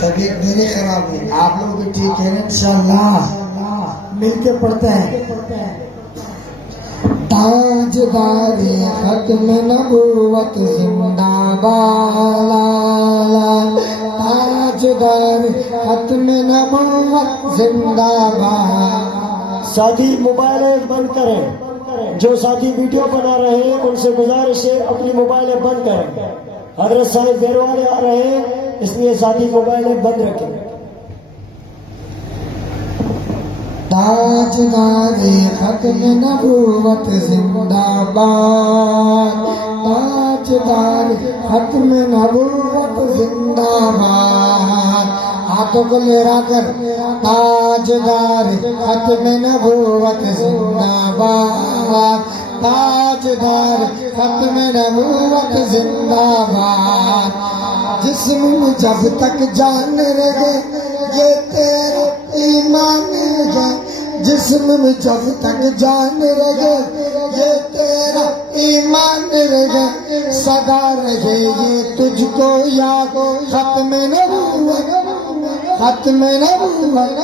طبیعت میری خراب ہے، آپ لوگ بھی ٹھیک ہے انشاءاللہ، مل کے پڑھتے ہیں۔ تاجدار ختم نبوت زندہ باد، تاجدار ختم نبوت زندہ باد۔ ساتھی موبائلیں بند کریں، جو ساتھی ویڈیو بنا رہے ہیں ان سے گزارش ہے اپنی موبائلیں بند کریں۔ حضرت صاحب دیر والے آ رہے ہیں، اس لیے ساتھی موبائلیں بند رکھیں۔ تاجدار ختم نبوت زندہ باد، تاجدار ختم نبوت زندہ باد۔ ہاتھوں کو لہرا کر تاجدار ختم نبوت زندہ باد، تاجدار ختم نبوت زندہ باد۔ جسم میں جب تک جان رہے یہ تیرا ایمان رہے، جسم میں جب تک جان رہے یہ تیرا ایمان رہے، سدا رہے یہ تجھ کو یاد ختم نبوت، ختم نبوت،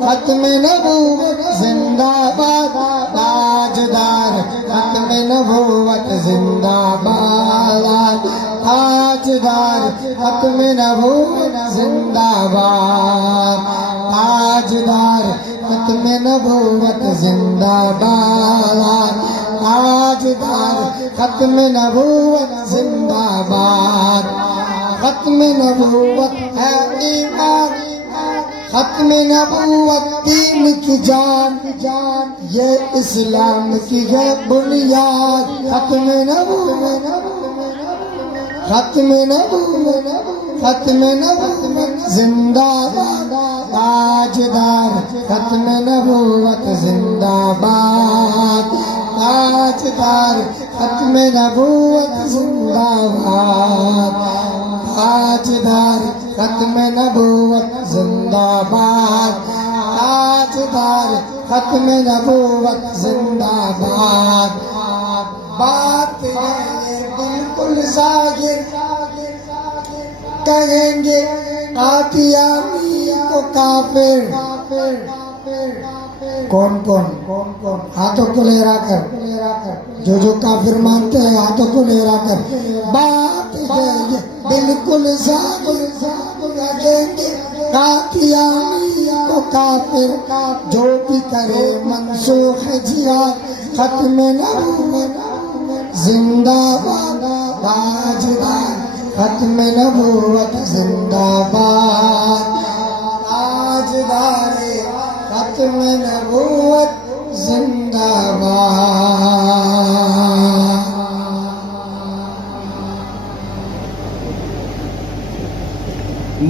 ختم نبوت زندہ باد۔ تاجدار ختم نبوت زندہ باد، تاجدار ختم نبوت زندہ باد، تاجدار ختم نبوت زندہ باد، تاجدار ختم نبوت زندہ باد۔ ختم نبوت ہے ایمان، ختم نبوت دین کی جان، یہ اسلام کی ہے بنیاد۔ ختم نبوت، ختم نبوت، ختم نبوت زندہ باد، تاجدار ختم نبوت زندہ باد، تاجدار ختم نبوت زندہ باد، تاجدار ختم نبوت زندہ باد، تاجدار ختم نبوت زندہ باد۔ بات یہ بالکل ظاہر کہیں گے قادیانی کو کافر، کون کون ہاتھوں کو لہرا کر، جو کافر مانتے ہیں ہاتھوں کو لہرا کر۔ بات ہے یہ بالکل ظاہر کہیں گے قادیانی کو کافر، جو بھی کرے منسوخ جہاد ختم نبوت زندہ باد، تاجدار ختم نبوت زندہ باد، تاجدار ختم نبوت زندہ باد۔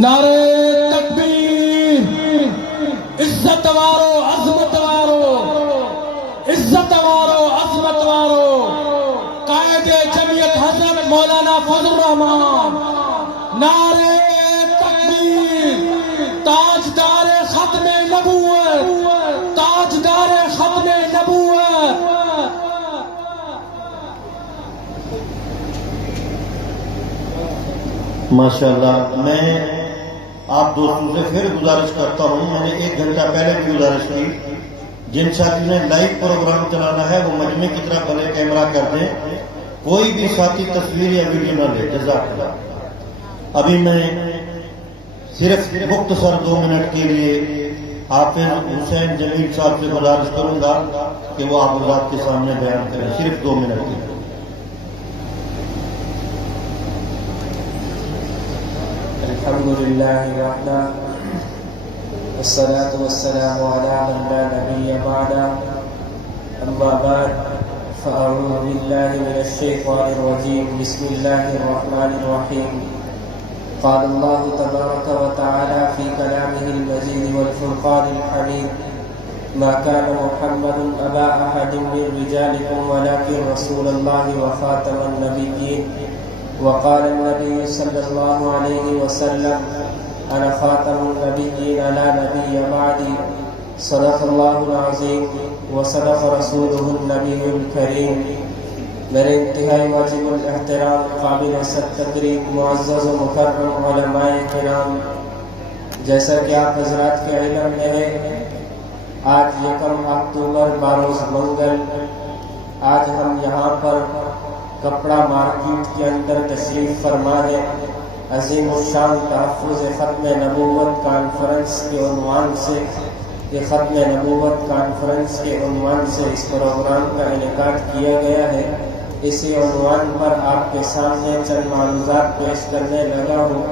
نعرے تکبیر، عزت وارو عظمت وارو، عزت وارو عظمت وارو، قائد جمعیت حضرت مولانا فضل الرحمان۔ نعرے تکبیر، تاجدار ختم نبوت، تاجدار ختم نبوت۔ ماشاءاللہ، میں آپ دوستوں سے پھر گزارش کرتا ہوں، میں نے 1 گھنٹہ پہلے بھی گزارش کی، جن ساتھی نے لائیو پروگرام چلانا ہے وہ مجمع کی طرف بھلے کیمرہ کر دیں، کوئی بھی ساتھی تصویر یا ویڈیو نہ لے، جزاک اللہ۔ ابھی میں صرف مختصر 2 منٹ کے لیے حافظ حسین جمیل صاحب سے گزارش کروں گا کہ وہ آپ حضرات کے سامنے بیان کریں، صرف 2 منٹ کے لیے۔ الحمدللہ وحدہ والصلاة والسلام على من لا نبي بعده، أما بعد فأعوذ بالله من الشيطان الرجيم، بسم الله الرحمن الرحيم۔ قال الله تبارك وتعالى في كلامه المجيد والفرقان الحميد، ما كان محمد أبا أحد من رجالكم ولكن رسول الله وخاتم النبيين وقال النبي صلى الله عليه وسلم أنا خاتم النبيين لا نبي بعدي صدق الله العظيم وصدق رسوله النبي الكريم. میرے انتہائی واجب الاحترام قابل تقریب معزز و مکرم علماء کرام، جیسا کہ آپ حضرات کے علم میں ہے، آج 1 اکتوبر بروز منگل، آج ہم یہاں پر کپڑا مارکیٹ کے اندر تشریف فرما ہے. عظیم الشان تحفظ ختم نبوت کانفرنس کے عنوان سے، یہ ختم نبوت کانفرنس کے عنوان سے اس پروگرام کا انعقاد کیا گیا ہے. اسی عنوان پر آپ کے سامنے چند معلومات پیش کرنے لگا ہوں.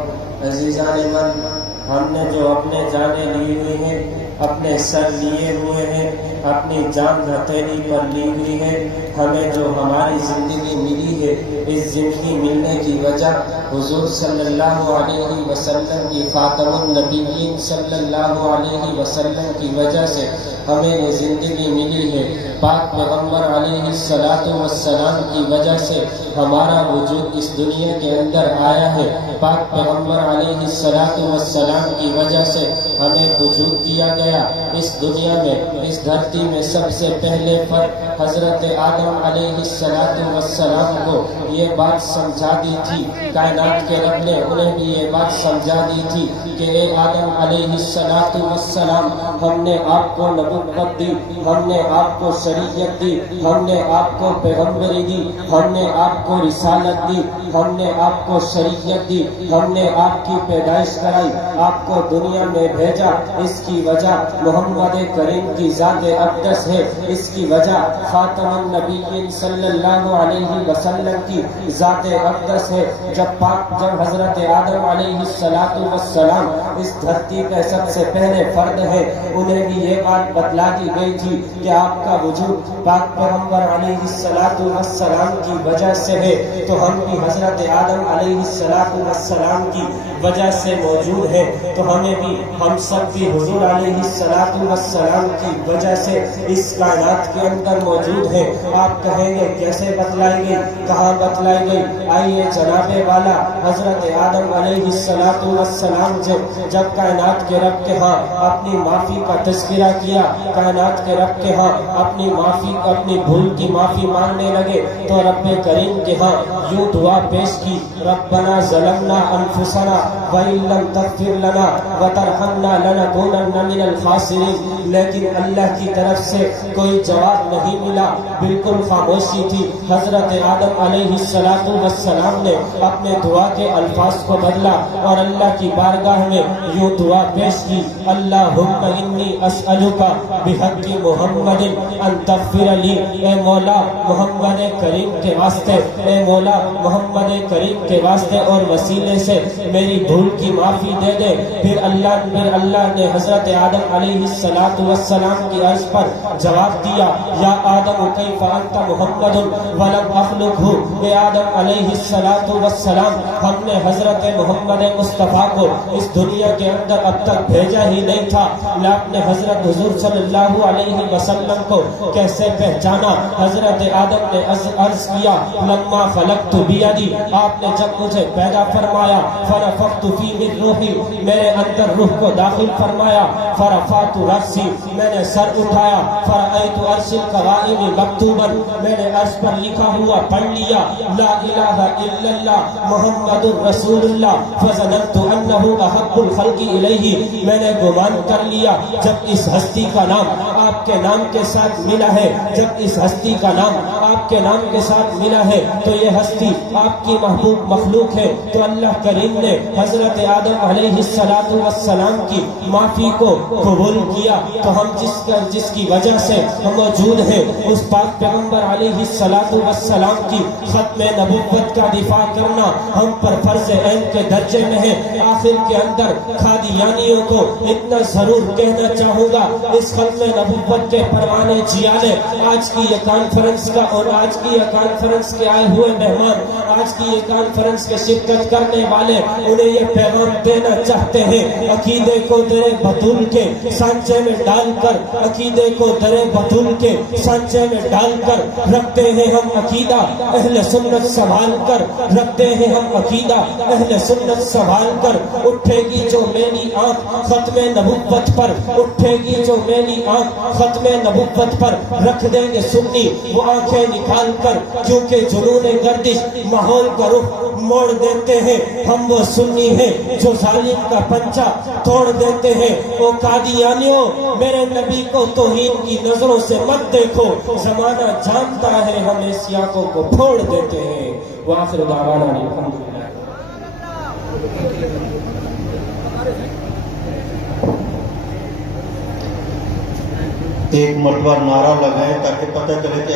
عزیزان من، ہم نے جو اپنے جانیں لی ہوئی ہیں، اپنے سر لیے ہوئے ہیں، اپنی جان ہتھیلی پر لی ہوئی ہے، ہمیں جو ہماری زندگی ملی ہے، اس زندگی ملنے کی وجہ حضور صلی اللہ علیہ وسلم کی خاتم النبیین صلی اللہ علیہ وسلم کی وجہ سے ہمیں یہ زندگی ملی ہے. پاک پیغمبر علیہ السلام کی وجہ سے ہمارا وجود اس دنیا کے اندر آیا ہے. پاک پیغمبر علیہ السلام کی وجہ سے ہمیں وجود دیا گیا. اس دنیا میں، اس دھرتی میں سب سے پہلے فرد حضرت آدم علیہ السلام کو یہ بات سمجھا دی تھی. کائنات کے رب نے انہیں بھی یہ بات سمجھا دی تھی کہ اے آدم علیہ السلام، ہم نے آپ کو نبوت دی، ہم نے آپ کو شریعت دی، ہم نے آپ کو پیغمبری دی، ہم نے آپ کو رسالت دی، ہم نے آپ کو شریعت دی، ہم نے آپ کی پیدائش کرائی، آپ کو دنیا میں بھیجا. اس کی وجہ محمد کریم کی ذات اقدس ہے. اس کی وجہ خاتم النبیین صلی اللہ علیہ وسلم کی ذات اقدس ہے. جب حضرت آدم علیہ السلام اس دھرتی کے سب سے پہلے فرد ہے، انہیں بھی یہ بات بتلا دی گئی تھی کہ آپ کا وجود پاک پیغمبر علیہ السلام کی وجہ سے ہے. تو ہم بھی حضرت آدم علیہ السلام کی وجہ سے موجود ہے. تو ہمیں بھی، ہم سب بھی حضور علیہ السلام کی وجہ سے اس کائنات کے اندر موجود ہے. آپ کہیں گے کیسے بتلائی گئی، کہاں بتلائی گئی؟ آئیے جناب والا، حضرت آدم علیہ السلام جب کائنات کے رب کے ہاں اپنی معافی کا تذکرہ کیا، کائنات کے رب کے ہاں اپنی بھول کی معافی مانگنے لگے، تو رب کریم کے ہاں یوں دعا پیش کی: ربنا ظلمنا انفسنا وان لم تغفر لنا وترحمنا لنکونن من الخاسرین. لیکن اللہ کی طرف سے کوئی جواب نہیں ملا، بالکل خاموشی تھی. حضرت آدم علیہ السلام نے اپنے دعا کے الفاظ کو بدلا اور اللہ کی بارگاہ میں یوں دعا پیش کی: اللہم انی اسألک بحق محمد ان تغفر لی. اے مولا محمد کریم کے واسطے، اے مولا محمد کریم کے واسطے اور وسیلے سے میری بھول کی معافی دے دے. پھر اللہ نے حضرت آدم علیہ السلام کی عرض پر جواب دیا: یا آدم کیف انت محمد ولم اخلقہ. اے آدم علیہ السلام، ہم نے حضرت محمد مصطفیٰ کو اس دنیا کے اندر اب تک بھیجا ہی نہیں تھا. آپ نے حضرت حضور صلی اللہ علیہ وسلم کو کیسے پہچانا؟ حضرت آدم نے عرض کیا: لما خلقت بیدی، آپ نے جب مجھے پیدا فرمایا، فرفقت فی من روحی، میرے اندر روح کو داخل فرمایا، فرفعت رأسی، میں نے سر اٹھایا، فرأیت عرش القوائم مکتوبا، میں نے عرش پر لکھا ہوا پڑھ لیا: لا الہ الا اللہ محمد رسول اللہ، فظننت انہ احب الخلق الیہ، میں نے گمان کر لیا جب اس ہستی کا نام آپ کے نام کے ساتھ ملا ہے، جب اس ہستی کا نام آپ کے نام کے ساتھ ملا ہے تو یہ ہستی آپ کی محبوب مخلوق ہے. تو اللہ کریم نے حضرت آدم علیہ السلام کی معافی کو قبول کیا. تو ہم جس کی وجہ سے ہم موجود ہیں، اس پاک پیغمبر علیہ السلام کی ختم نبوت کا دفاع کرنا ہم پر فرض عین کے درجے میں ہے. آخر کے اندر قادیانیوں کو اتنا ضرور کہنا چاہوں گا، اس ختم نبوت نبوت کے پروانے جیالے آج کی یہ کانفرنس کا اور آج کی یہ کانفرنس کے آئے ہوئے مہمان آج کی یہ کانفرنس کے شرکت کرنے والے انہیں یہ پیغام دینا چاہتے ہیں عقیدے کو در بطول کے سانچے میں ڈال کر عقیدے کو در بطول کے سانچے میں ڈال کر رکھتے ہیں ہم عقیدہ اہل سنت سنبھال کر رکھتے ہیں ہم عقیدہ اہل سنت سنبھال کر اٹھے گی جو میری آنکھ ختم نبوت پر اٹھے گی جو میری آنکھ ختم نبوت پر رکھ دیں گے سنی وہ آنکھیں نکال کر کیونکہ جنون گردش ماحول کا رخ موڑ دیتے ہیں ہم وہ سنی ہیں جو ظالم کا پنجہ توڑ دیتے ہیں او قادیانیوں میرے نبی کو توہین کی نظروں سے مت دیکھو زمانہ جانتا ہے ہم اس یاقوں کو پھوڑ دیتے ہیں وآخر دعوانا الحمدللہ ایک مرتبہ نعرہ لگائیں تاکہ پتہ چلے کہ